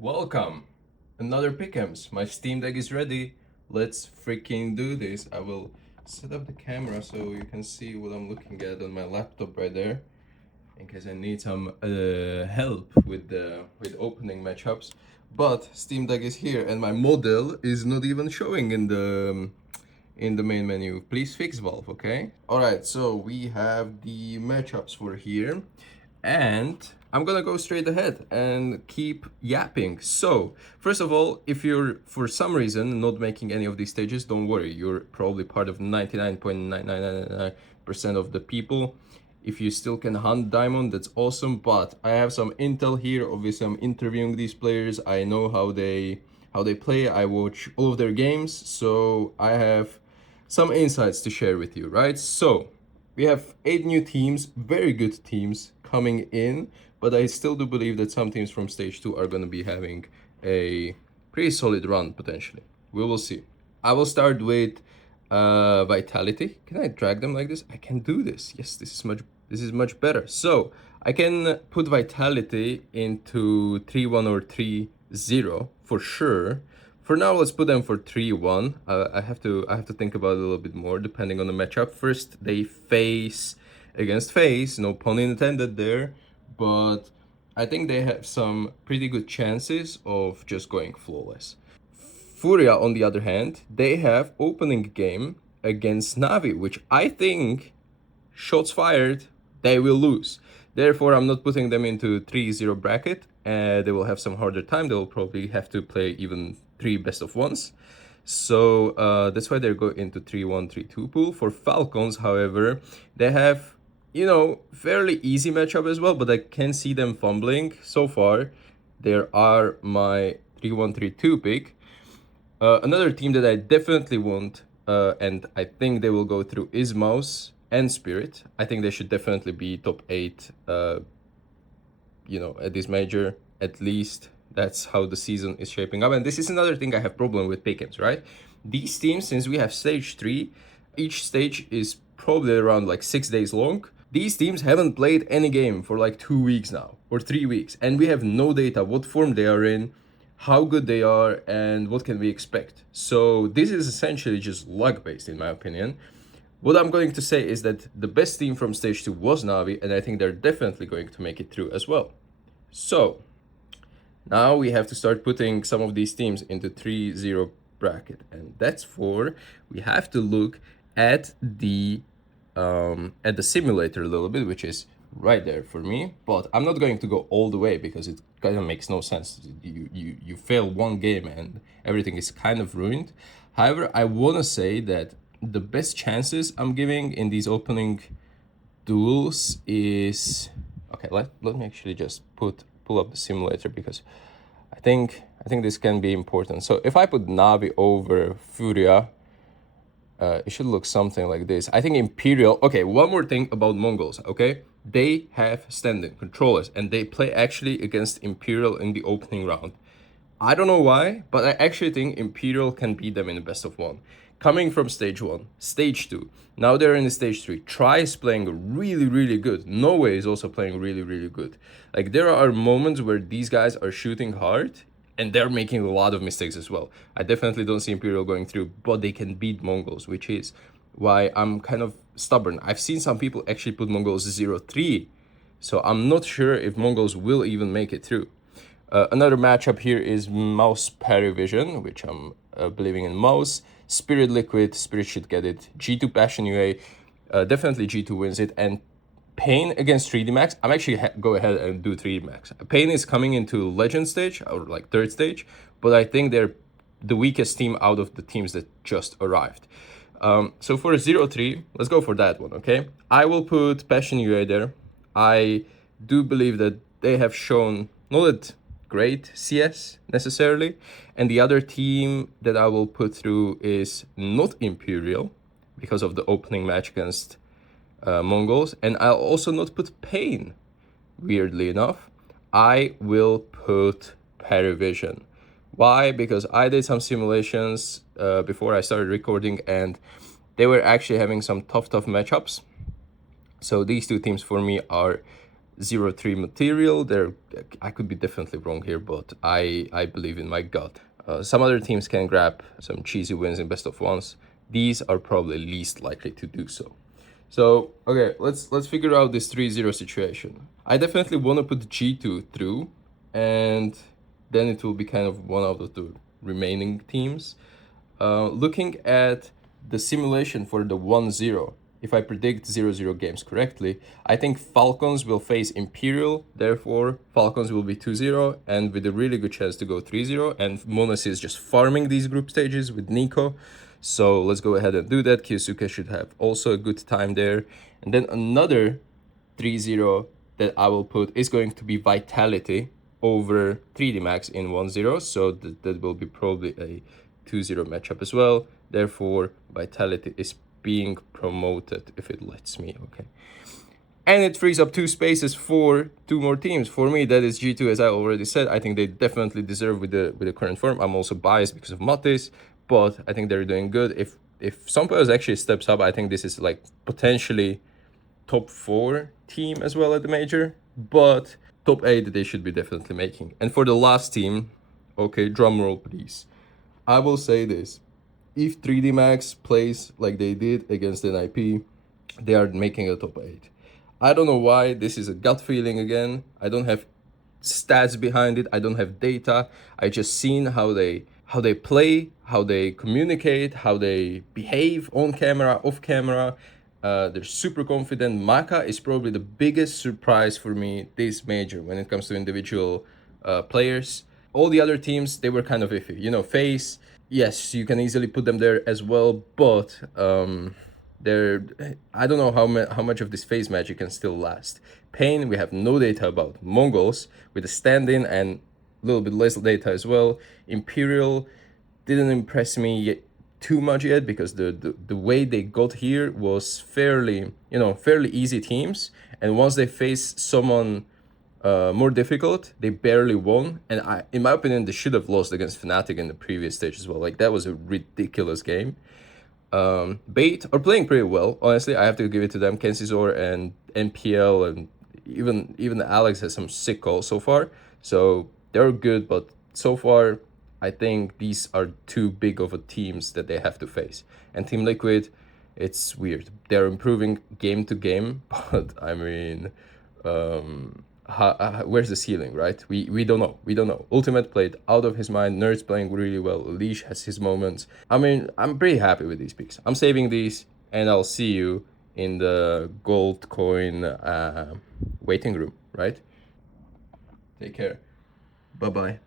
Welcome! Another PickEms. My Steam Deck is ready. Let's freaking do this. I will set up the camera so you can see what I'm looking at on my laptop right there, in case I need some help with opening matchups. But Steam Deck is here and my model is not even showing in the main menu. Please fix Valve, okay? Alright, so we have the matchups for here. And I'm gonna go straight ahead and keep yapping. So, first of all, if you're for some reason not making any of these stages, don't worry. You're probably part of 99.9999% of the people. If you still can hunt diamond, that's awesome. But I have some intel here. Obviously, I'm interviewing these players. I know how they play. I watch all of their games, so I have some insights to share with you, right? So we have 8 new teams, very good teams coming in, but I still do believe that some teams from stage 2 are going to be having a pretty solid run potentially. We will see. I will start with Vitality. Can I drag them like this? I can do this. Yes, this is much better. So I can put Vitality into 3-1 or 3-0 for sure. For now, let's put them for 3-1. I have to think about it a little bit more depending on the matchup. First, they face against FaZe, no pun intended there, but I think they have some pretty good chances of just going flawless. Furia, on the other hand, they have opening game against Navi, which I think, shots fired, they will lose. Therefore, I'm not putting them into 3-0 bracket. They will have some harder time. They will probably have to play even 3 best of ones. So that's why they're going into 3-1, 3-2 pool. For Falcons, however, they have, fairly easy matchup as well, but I can see them fumbling. So far, there are my 3-1, 3-2 pick. Another team that I definitely want, and I think they will go through, is Mouse and Spirit. I think they should definitely be top 8, at this major, at least. That's how the season is shaping up. And this is another thing I have problem with PickEms, right? These teams, since we have stage 3, each stage is probably around like 6 days long. These teams haven't played any game for like 2 weeks now, or 3 weeks. And we have no data, what form they are in, how good they are, and what can we expect. So this is essentially just luck-based, in my opinion. What I'm going to say is that the best team from stage 2 was Navi, and I think they're definitely going to make it through as well. So now we have to start putting some of these teams into 3-0 bracket, and that's for, we have to look at the simulator a little bit, which is right there for me. But I'm not going to go all the way because it kind of makes no sense. You fail one game and everything is kind of ruined. However, I want to say that the best chances I'm giving in these opening duels is, okay, let me actually just pull up the simulator, because I think this can be important. So if I put Navi over Furia, it should look something like this. I think Imperial. Okay, one more thing about Mongols, okay? They have standing controllers and they play actually against Imperial in the opening round. I don't know why, but I actually think Imperial can beat them in the best of 1. Coming from stage 1, stage 2, now they're in the stage 3. Try is playing really, really good. Norway is also playing really, really good. Like, there are moments where these guys are shooting hard and they're making a lot of mistakes as well. I definitely don't see Imperial going through, but they can beat Mongols, which is why I'm kind of stubborn. I've seen some people actually put Mongols 0-3, so I'm not sure if Mongols will even make it through. Another matchup here is Mouse Parivision, which I'm believing in Mouse. Spirit Liquid, Spirit should get it. G2 Passion UA, definitely G2 wins it. And Pain against 3D Max, I'm actually go ahead and do 3D Max. Pain is coming into Legend stage, or like 3rd stage, but I think they're the weakest team out of the teams that just arrived. So for a 0-3, let's go for that one, okay? I will put Passion UA there. I do believe that they have shown not that great CS necessarily. And the other team that I will put through is not Imperial, because of the opening match against Mongols. And I'll also not put Pain, weirdly enough. I will put Parivision. Why? Because I did some simulations before I started recording, and they were actually having some tough matchups. So these two teams for me are 0-3 material. I could be definitely wrong here, but I believe in my gut. Some other teams can grab some cheesy wins in best of ones. These are probably least likely to do so. So, okay, let's figure out this 3-0 situation. I definitely want to put G2 through, and then it will be kind of one out of the remaining teams. Looking at the simulation for the 1-0, if I predict 0-0 games correctly, I think Falcons will face Imperial, therefore Falcons will be 2-0, and with a really good chance to go 3-0, and Monas is just farming these group stages with Nico. So let's go ahead and do that. Kyosuke should have also a good time there. And then another 3-0 that I will put is going to be Vitality over 3D Max in 1-0. So that will be probably a 2-0 matchup as well. Therefore, Vitality is being promoted if it lets me, okay. And it frees up 2 spaces for 2 more teams. For me, that is G2, as I already said. I think they definitely deserve with the current form. I'm also biased because of Matis, but I think they're doing good. If Sampaio actually steps up, I think this is like potentially top 4 team as well at the major, but top 8 they should be definitely making. And for the last team, okay, drum roll please. I will say this. If 3D Max plays like they did against NIP, they are making a top 8. I don't know why. This is a gut feeling again. I don't have stats behind it. I don't have data. I just seen how they play, how they communicate, how they behave on camera, off camera. They're super confident. Maka is probably the biggest surprise for me this major when it comes to individual players. All the other teams, they were kind of iffy. You know, FaZe, yes, you can easily put them there as well, but I don't know how much of this FaZe magic can still last. Pain, we have no data about. Mongols with a stand-in and a little bit less data as well. Imperial didn't impress me yet, too much yet, because the way they got here was fairly easy teams, and once they face someone more difficult, they barely won. And in my opinion, they should have lost against Fnatic in the previous stage as well. Like, that was a ridiculous game. Bait are playing pretty well, honestly. I have to give it to them. Kensizor and NPL, and even Alex has some sick calls so far. So they're good, but so far I think these are too big of a teams that they have to face. And Team Liquid, it's weird. They're improving game to game, but I mean, where's the ceiling, right? We don't know. We don't know. Ultimate played out of his mind. Nerd's playing really well. Leash has his moments. I mean, I'm pretty happy with these picks. I'm saving these, and I'll see you in the gold coin waiting room, right? Take care. Bye-bye.